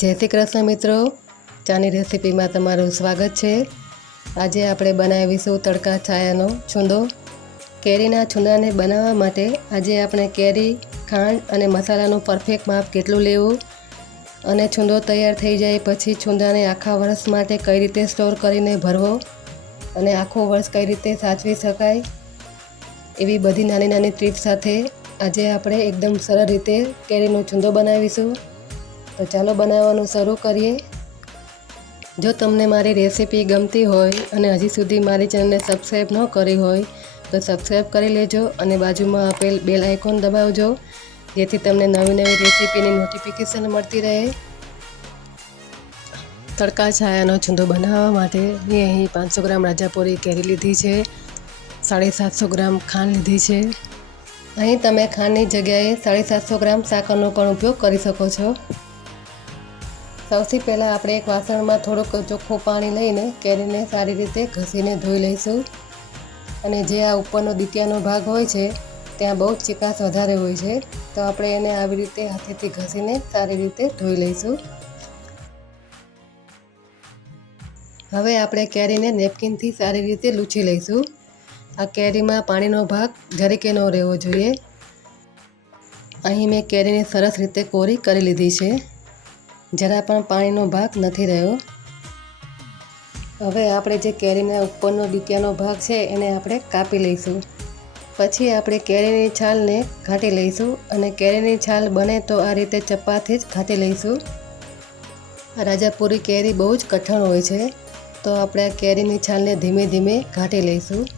જય શ્રી કૃષ્ણ મિત્રો. ચાની રેસીપીમાં તમારું સ્વાગત છે. આજે આપણે બનાવીશું તડકા છાયાનો છૂંદો. કેરીના છૂંદાને બનાવવા માટે આજે આપણે કેરી, ખાંડ અને મસાલાનું પરફેક્ટ માપ કેટલું લેવું અને છૂંદો તૈયાર થઈ જાય પછી છૂંદાને આખા વર્ષ માટે કઈ રીતે સ્ટોર કરીને ભરવો અને આખો વર્ષ કઈ રીતે સાચવી શકાય એવી બધી નાની નાની ટ્રીપ સાથે આજે આપણે એકદમ સરળ રીતે કેરીનો છૂંદો બનાવીશું. તો ચાલો બનાવવાનું શરૂ કરીએ. જો તમને મારી રેસીપી ગમતી હોય અને હજી સુધી મારી ચેનલને સબસ્ક્રાઈબ ન કરી હોય, તો સબસ્ક્રાઈબ કરી લેજો અને બાજુમાં આપેલ બેલ આઇકોન દબાવજો, જેથી તમને નવી નવી રેસીપીની નોટિફિકેશન મળતી રહે. તડકા છાયાનો છૂંદો બનાવવા માટે મેં અહીં પાંચસો ગ્રામ રાજાપુરી કેરી લીધી છે, સાડી સાતસો ગ્રામ ખાંડ લીધી છે. અહીં તમે ખાંડની જગ્યાએ સાડી સાતસો ગ્રામ સાકરનો પણ ઉપયોગ કરી શકો છો. સૌથી પહેલાં આપણે એક વાસણમાં થોડુંક ચોખ્ખું પાણી લઈને કેરીને સારી રીતે ઘસીને ધોઈ લઈશું. અને જે આ ઉપરનો દ્વિતીયનો ભાગ હોય છે, ત્યાં બહુ ચિકાસ વધારે હોય છે. તો આપણે એને આવી રીતે હાથેથી ઘસીને સારી રીતે ધોઈ લઈશું. હવે આપણે કેરીને નેપકિનથી સારી રીતે લૂછી લઈશું. આ કેરીમાં પાણીનો ભાગ જરીકે ન રહેવો જોઈએ. અહીં મેં કેરીને સરસ રીતે કોરી કરી લીધી છે. જરા પણ પાણીનો ભાગ નથી રહ્યો. હવે આપણે જે કેરીના ઉપરનો ડીટિયાનો ભાગ છે એને આપણે કાપી લઈશું. પછી આપણે કેરીની છાલને ઘાટી લઈશું અને કેરીની છાલ બને તો આ રીતે ચપાથી જ ઘાટી લઈશું. રાજાપુરી કેરી બહુ જ કઠણ હોય છે, તો આપણે આ કેરીની છાલને ધીમે ધીમે ઘાટી લઈશું.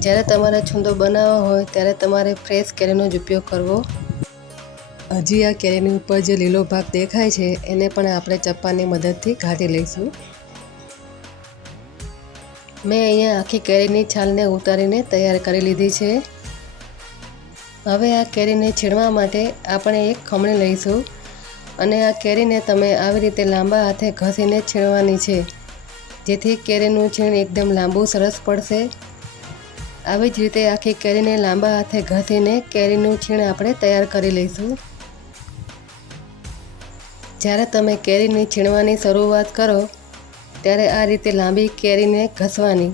જ્યારે તમારે છૂંદો બનાવવો હોય ત્યારે તમારે ફ્રેશ કેરીનો જ ઉપયોગ કરવો. હજી આ કેરીની ઉપર જે લીલો ભાગ દેખાય છે, એને પણ આપણે ચપ્પાની મદદથી કાઢી લઈશું. મેં અહીંયા આખી કેરીની છાલને ઉતારીને તૈયાર કરી લીધી છે. હવે આ કેરીને છીણવા માટે આપણે એક ખમણી લઈશું અને આ કેરીને તમે આવી રીતે લાંબા હાથે ઘસીને છીણવાની છે, જેથી કેરીનું છીણ એકદમ લાંબુ સરસ પડશે. આવી જ રીતે આખી કેરીને લાંબા હાથે ઘસીને કેરીનું છીણ આપણે તૈયાર કરી લઈશું. જ્યારે તમે કેરીની છીણવાની શરૂઆત કરો, ત્યારે આ રીતે લાંબી કેરીને ઘસવાની,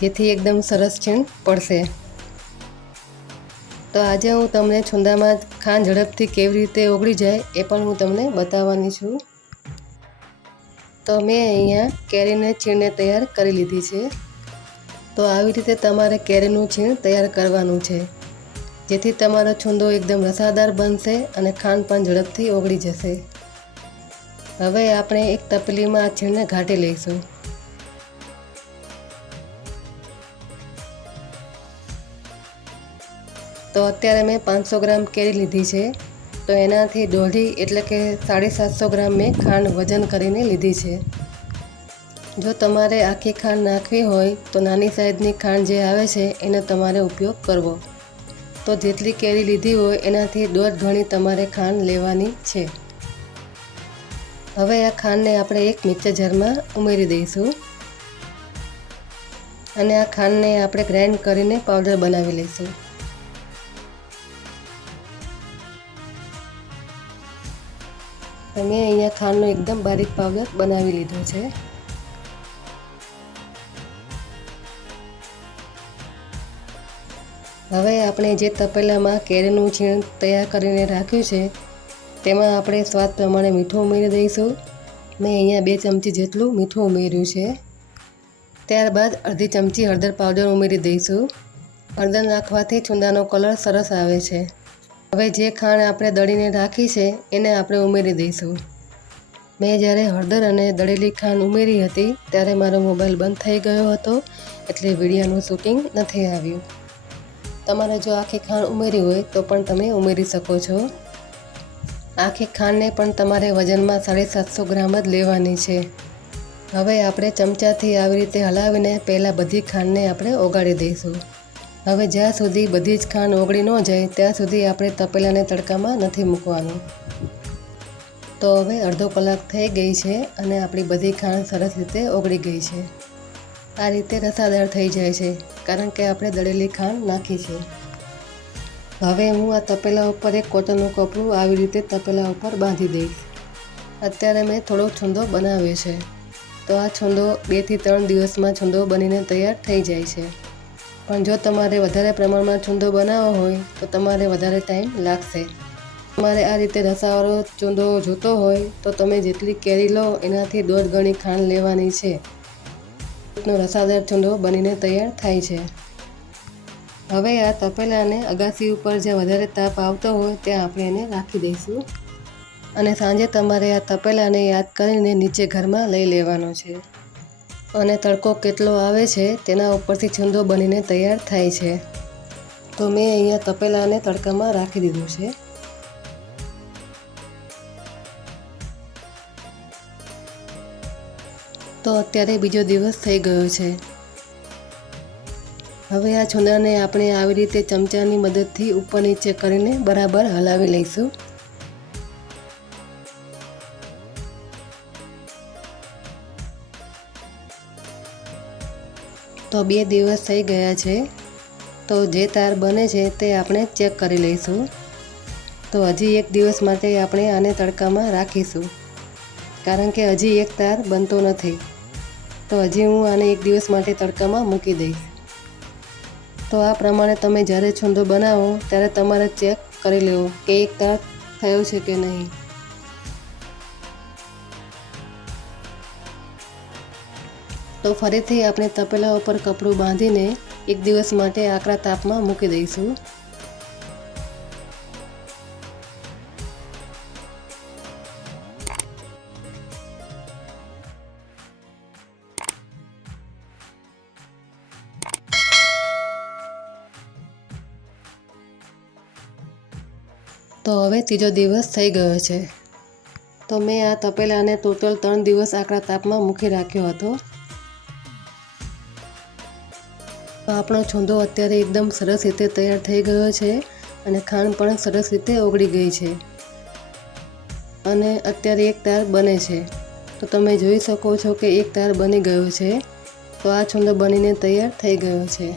જેથી એકદમ સરસ છીણ પડશે. તો આજે હું તમને છુંદામાં ખાંડ ઝડપથી કેવી રીતે ઓગળી જાય એ પણ હું તમને બતાવવાની છું. તો મેં અહીંયા કેરીને છીણને તૈયાર કરી લીધી છે. તો આવી રીતે તમારે કેરીનું છીણ તૈયાર કરવાનું છે, જેથી તમારો છુંદો એકદમ રસાદાર બનશે અને ખાંડ પણ ઝડપથી ઓગળી જશે. હવે આપણે એક તપલીમાં આ ઘાટી લઈશું. તો અત્યારે મેં પાંચસો ગ્રામ કેરી લીધી છે. તો એનાથી દોઢી એટલે કે સાડી સાતસો ગ્રામ મેં ખાંડ વજન કરીને લીધી છે. જો તમારે આખી ખાંડ નાખવી હોય તો નાની સાઈઝની ખાંડ જે આવે છે એનો તમારે ઉપયોગ કરવો. તો જેટલી કેરી લીધી હોય એનાથી દોઢ ઘણી તમારે ખાંડ લેવાની છે. હવે આ ખાંડને આપણે એક મિક્સર જારમાં ઉમેરી દઈશું. અને આ ખાંડને આપણે ગ્રાઇન્ડ કરીને પાવડર બનાવી લઈશું. મેં અહીંયા ખાંડનો એકદમ બારીક પાવડર બનાવી લીધો છે. હવે આપણે જે તપેલામાં કેરીનું છીણ તૈયાર કરીને રાખ્યું છે તેમાં આપણે સ્વાદ પ્રમાણે મીઠું ઉમેરી દઈશું. મેં અહીંયા બે ચમચી જેટલું મીઠું ઉમેર્યું છે. ત્યારબાદ અડધી ચમચી હળદર પાવડર ઉમેરી દઈશું. હળદર નાખવાથી છુંદાનો કલર સરસ આવે છે. હવે જે ખાંડ આપણે દળીને રાખી છે, એને આપણે ઉમેરી દઈશું. મેં જ્યારે હળદર અને દળેલી ખાંડ ઉમેરી હતી, ત્યારે મારો મોબાઈલ બંધ થઈ ગયો હતો, એટલે વિડીયોનું શૂટિંગ નથી આવ્યું. તમારે જો આખી ખાંડ ઉમેરી હોય, તો પણ તમે ઉમેરી શકો છો. આખી ખાંડને પણ તમારે વજનમાં સાડી સાતસો ગ્રામ જ લેવાની છે. હવે આપણે ચમચાથી આવી રીતે હલાવીને પહેલાં બધી ખાંડને આપણે ઓગાળી દઈશું. હવે જ્યાં સુધી બધી જ ખાંડ ઓગળી ન જાય, ત્યાં સુધી આપણે તપેલાને તડકામાં નથી મૂકવાનું. તો હવે અડધો કલાક થઈ ગઈ છે અને આપણી બધી ખાંડ સરસ રીતે ઓગળી ગઈ છે. આ રીતે રસાદાર થઈ જાય છે, કારણ કે આપણે દળેલી ખાંડ નાખી છે. હવે હું આ તપેલા ઉપર એક કોટનનું કપડું આવી રીતે તપેલા ઉપર બાંધી દઈશ. અત્યારે મેં થોડો છૂંદો બનાવ્યો છે. તો આ છૂંદો બેથી ત્રણ દિવસમાં છૂંદો બનીને તૈયાર થઈ જાય છે. પણ જો તમારે વધારે પ્રમાણમાં છૂંદો બનાવવો હોય, તો તમારે વધારે ટાઈમ લાગશે. તમારે આ રીતે રસાવાળો ચૂંદો જોતો હોય, તો તમે જેટલી કેરી લો, એનાથી દોઢ ગણી ખાંડ લેવાની છે. રસાદાર ચૂંદો બનીને તૈયાર થાય છે. હવે આ તપેલાને અગાસી ઉપર જ્યાં વધારે તાપ આવતો હોય ત્યાં આપણે એને રાખી દઈશું. અને સાંજે તમારે આ તપેલાને યાદ કરીને નીચે ઘરમાં લઈ લેવાનો છે. અને તડકો કેટલો આવે છે તેના ઉપરથી છંદો બનીને તૈયાર થાય છે. તો મેં અહીંયા તપેલાને તડકામાં રાખી દીધું છે. તો અત્યારે બીજો દિવસ થઈ ગયો છે. હવે આ છૂંદાને આપણે આવી રીતે ચમચાની મદદથી ઉપર નીચે કરીને બરાબર હલાવી લઈશું. તો બે દિવસ થઈ ગયા છે. તો જે તાર બને છે તે આપણે ચેક કરી લઈશું. તો હજી એક દિવસ માટે આપણે આને તડકામાં રાખીશું. કારણ કે હજી એક તાર બનતો નથી. તો હજી હું આને એક દિવસ માટે તડકામાં મૂકી દઈશ. તો આ પ્રમાણે તમે જ્યારે છંદો બનાવો, ત્યારે તમારે ચેક કરી લેવો કે એક તાર થયો છે કે નહીં. તો ફરીથી આપણે તપેલા ઉપર કપડું બાંધીને એક દિવસ માટે આકરા તાપમાં મૂકી દઈશું. તો હવે ત્રીજો દિવસ થઈ ગયો છે. તો મેં આ તપેલાને ટોટલ ત્રણ દિવસ આકરા તાપમાં મૂકી રાખ્યો હતો. તો આપણો છૂંદો અત્યારે એકદમ સરસ રીતે તૈયાર થઈ ગયો છે અને ખાંડ પણ સરસ રીતે ઓગળી ગઈ છે. અને અત્યારે એક તાર બને છે. તો તમે જોઈ શકો છો કે એક તાર બની ગયો છે. તો આ છૂંદો બનીને તૈયાર થઈ ગયો છે.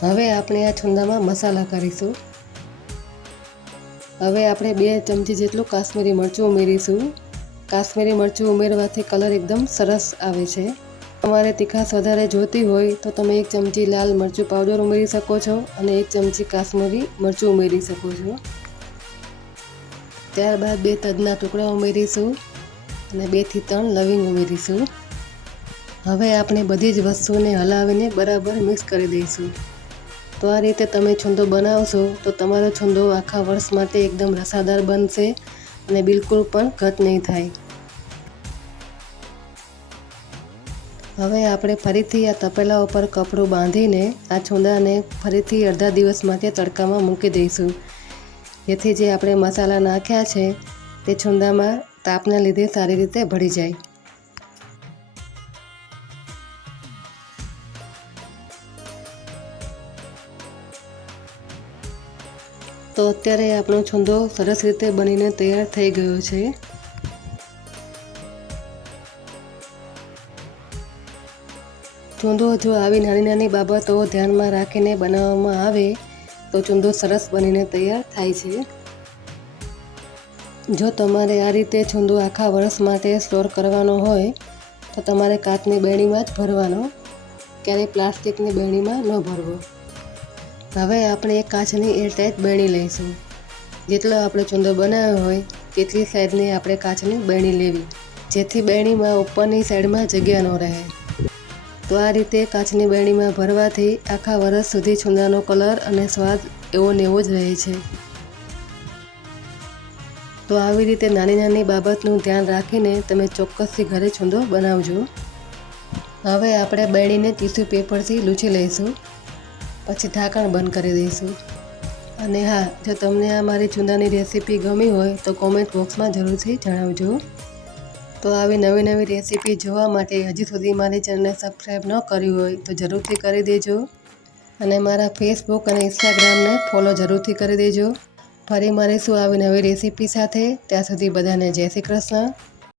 હવે આપણે આ છૂંદામાં મસાલા કરીશું. હવે આપણે બે ચમચી જેટલું કાશ્મીરી મરચું ઉમેરીશું. કાશ્મીરી મરચું ઉમેરવાથી કલર એકદમ સરસ આવે છે. તમારે તીખાશ વધારે જોતી હોય તો તમે એક ચમચી લાલ મરચું પાવડર ઉમેરી શકો છો અને એક ચમચી કાશ્મીરી મરચું ઉમેરી શકો છો. ત્યારબાદ બે તજના ટુકડા ઉમેરીશું અને બેથી ત્રણ લવિંગ ઉમેરીશું. હવે આપણે બધી જ વસ્તુને હલાવીને બરાબર મિક્સ કરી દઈશું. તો આ રીતે તમે છુંદો બનાવશો, તો તમારો છુંદો આખા વર્ષ માટે એકદમ રસાદાર બનશે અને બિલકુલ પણ ઘટ નહીં થાય. હવે આપણે ફરીથી આ તપેલા ઉપર કપડું બાંધીને આ છુંદાને ફરીથી અડધા દિવસ માટે તડકામાં મૂકી દઈશું. જેથી જે આપણે મસાલા નાખ્યા છે, તે છુંદામાં તાપના લીધે સારી રીતે ભળી જાય. તો અત્યારે આપણો છૂંદો સરસ રીતે બનીને તૈયાર થઈ ગયો છે. ચૂંદો જો આવી નાની નાની બાબતો ધ્યાનમાં રાખીને બનાવવામાં આવે, તો ચૂંદો સરસ બનીને તૈયાર થાય છે. જો તમારે આ રીતે છૂંદો આખા વર્ષ માટે સ્ટોર કરવાનો હોય, તો તમારે કાચની બેણીમાં જ ભરવાનો. ક્યારેય પ્લાસ્ટિકની બેણીમાં ન ભરવો. હવે આપણે એક કાચની એરટાઈટ બેણી લઈશું. જેટલો આપણે ચૂંદો બનાવ્યો હોય, તેટલી સાઈડની આપણે કાચની બેણી લેવી. જેથી બેણીમાં ઉપરની સાઈડમાં જગ્યા ન રહે. તો આ રીતે કાચની બેણીમાં ભરવાથી આખા વરસ સુધી ચૂંદાનો કલર અને સ્વાદ એવો ને એવો જ રહે છે. તો આવી રીતે નાની નાની બાબતનું ધ્યાન રાખીને તમે ચોક્કસથી ઘરે છૂંદો બનાવજો. હવે આપણે બેણીને ટીસ્યુ પેપરથી લૂછી લઈશું. પછી ઢાંકણ બંધ કરી દઈશું. અને હા, જો તમને આ મારી ચૂંદાની રેસીપી ગમી હોય તો કોમેન્ટ બોક્સમાં જરૂરથી જણાવજો. તો આવી નવી નવી રેસીપી જોવા માટે હજી સુધી મારી ચેનલને સબસ્ક્રાઈબ ન કરી હોય તો જરૂરથી કરી દેજો. અને મારા ફેસબુક અને ઇન્સ્ટાગ્રામને ફોલો જરૂરથી કરી દેજો. ફરી મળીશું આવી નવી રેસીપી સાથે. ત્યાં સુધી બધાને જય શ્રી કૃષ્ણ.